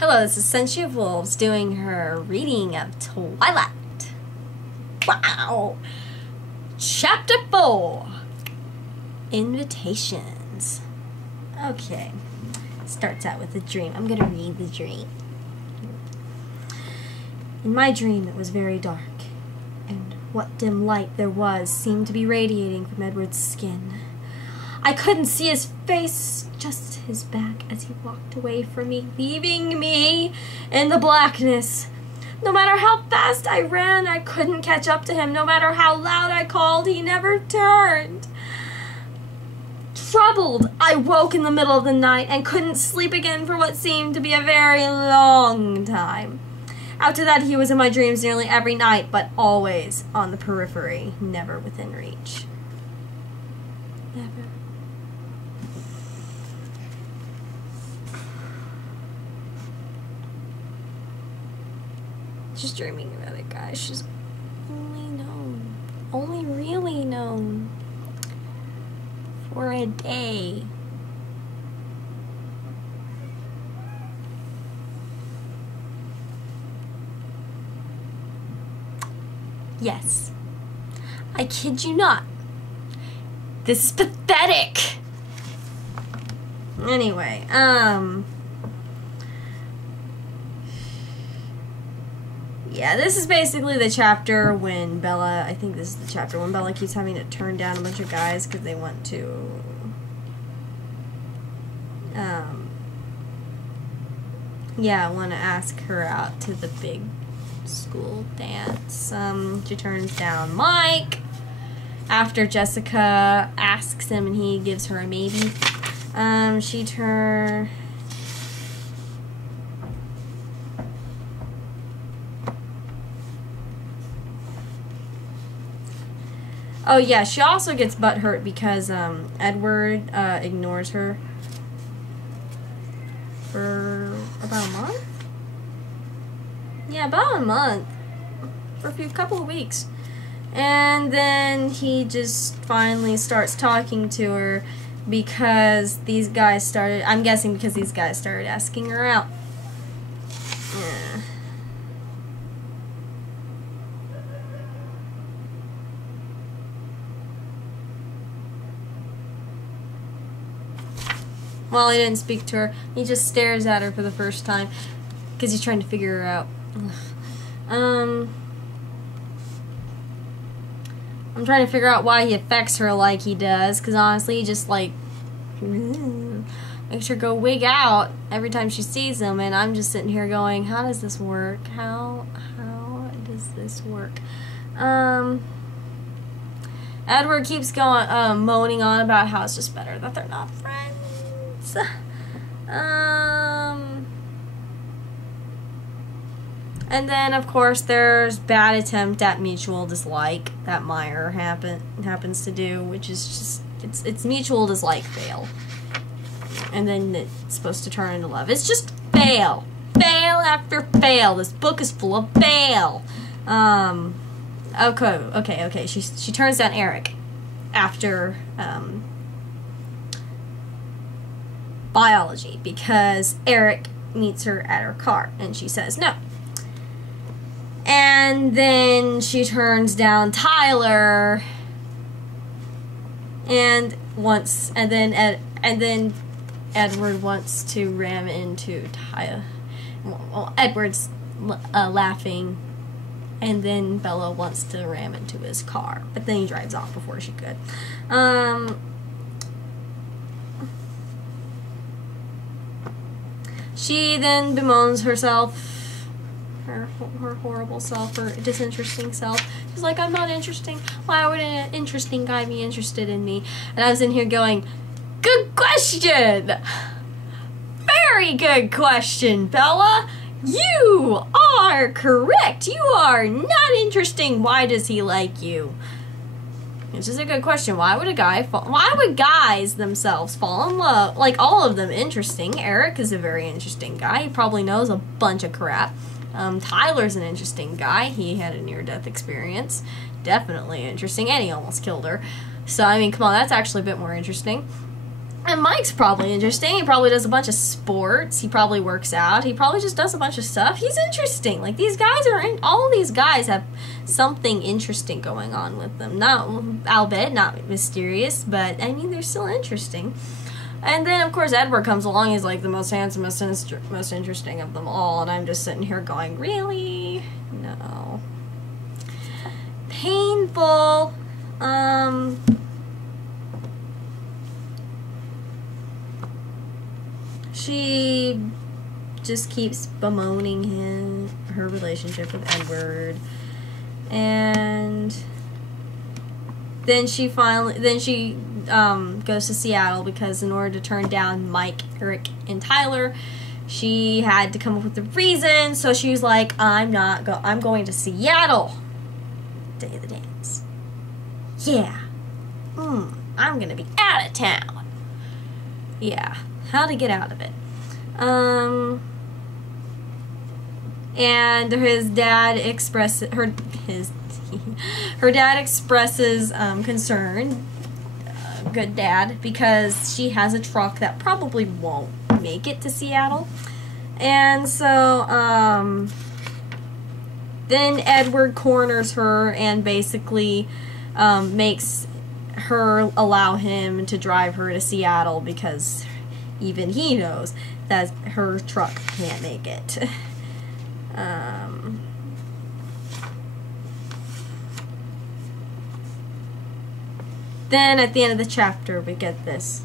Hello, this is Senshi of Wolves doing her reading of Twilight. Wow! Chapter 4. Invitations. Okay. Starts out with a dream. I'm gonna read the dream. In my dream, it was very dark, and what dim light there was seemed to be radiating from Edward's skin. I couldn't see his face, just his back as he walked away from me, leaving me in the blackness. No matter how fast I ran, I couldn't catch up to him. No matter how loud I called, he never turned. Troubled, I woke in the middle of the night and couldn't sleep again for what seemed to be a very long time. After that, he was in my dreams nearly every night, but always on the periphery, never within reach. Never. She's dreaming about it, guys. She's only really known for a day. Yes, I kid you not. This is pathetic. Anyway, yeah, this is basically the chapter when Bella, I think this is the chapter when Bella keeps having to turn down a bunch of guys because they want to, want to ask her out to the big school dance. She turns down Mike after Jessica asks him and he gives her a maybe. Oh yeah, she also gets butthurt because Edward ignores her for about a month? Yeah, about a month. For a couple of weeks. And then he just finally starts talking to her because these guys started, I'm guessing because these guys started asking her out. Yeah. Well, he didn't speak to her. He just stares at her for the first time because he's trying to figure her out. I'm trying to figure out why he affects her like he does, because honestly, he just like makes her go wig out every time she sees him, and I'm just sitting here going, how does this work? How does this work? Edward keeps going, moaning on about how it's just better that they're not friends. And then, of course, there's bad attempt at mutual dislike that Meyer happens to do, which is just, it's mutual dislike fail. And then it's supposed to turn into love. It's just fail. Fail after fail. This book is full of fail. Okay. She turns down Eric after, biology because Eric meets her at her car and she says no. And then she turns down Tyler and then Edward wants to ram into Tyler. Well, Edward's laughing, and then Bella wants to ram into his car, but then he drives off before she could. She then bemoans herself, her horrible self, her disinteresting self. She's like, I'm not interesting. Why would an interesting guy be interested in me? And I was in here going, good question! Very good question, Bella! You are correct! You are not interesting! Why does he like you? It's just a good question. Why would guys themselves fall in love? Like, all of them interesting. Eric is a very interesting guy. He probably knows a bunch of crap. Tyler's an interesting guy. He had a near-death experience. Definitely interesting. And he almost killed her. So, I mean, come on, that's actually a bit more interesting. And Mike's probably interesting. He probably does a bunch of sports. He probably works out. He probably just does a bunch of stuff. He's interesting. Like, these guys all of these guys have something interesting going on with them. Not, albeit not mysterious, but, I mean, they're still interesting. And then, of course, Edward comes along. He's, like, the most handsome, most interesting of them all. And I'm just sitting here going, really? No. Painful. She just keeps bemoaning her relationship with Edward, and then she goes to Seattle because in order to turn down Mike, Eric, and Tyler, she had to come up with a reason. So she was like, I'm going to Seattle. Day of the dance. Yeah. I'm gonna be out of town. Yeah. How to get out of it. And his dad expresses her dad expresses concern, good dad, because she has a truck that probably won't make it to Seattle. And so then Edward corners her and basically makes her allow him to drive her to Seattle because even he knows that her truck can't make it. Then at the end of the chapter we get this.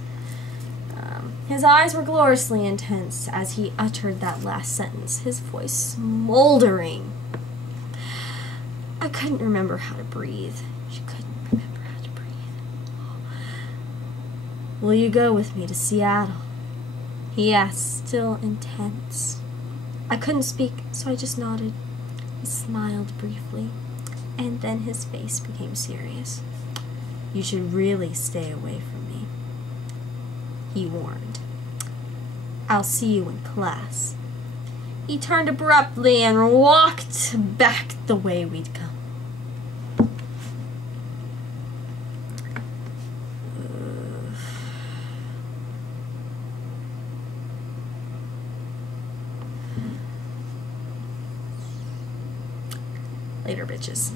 His eyes were gloriously intense as he uttered that last sentence, his voice smoldering. I couldn't remember how to breathe. She couldn't remember how to breathe. Will you go with me to Seattle? He asked, still intense. I couldn't speak, so I just nodded. He smiled briefly, and then his face became serious. You should really stay away from me, he warned. I'll see you in class. He turned abruptly and walked back the way we'd come. Later, bitches.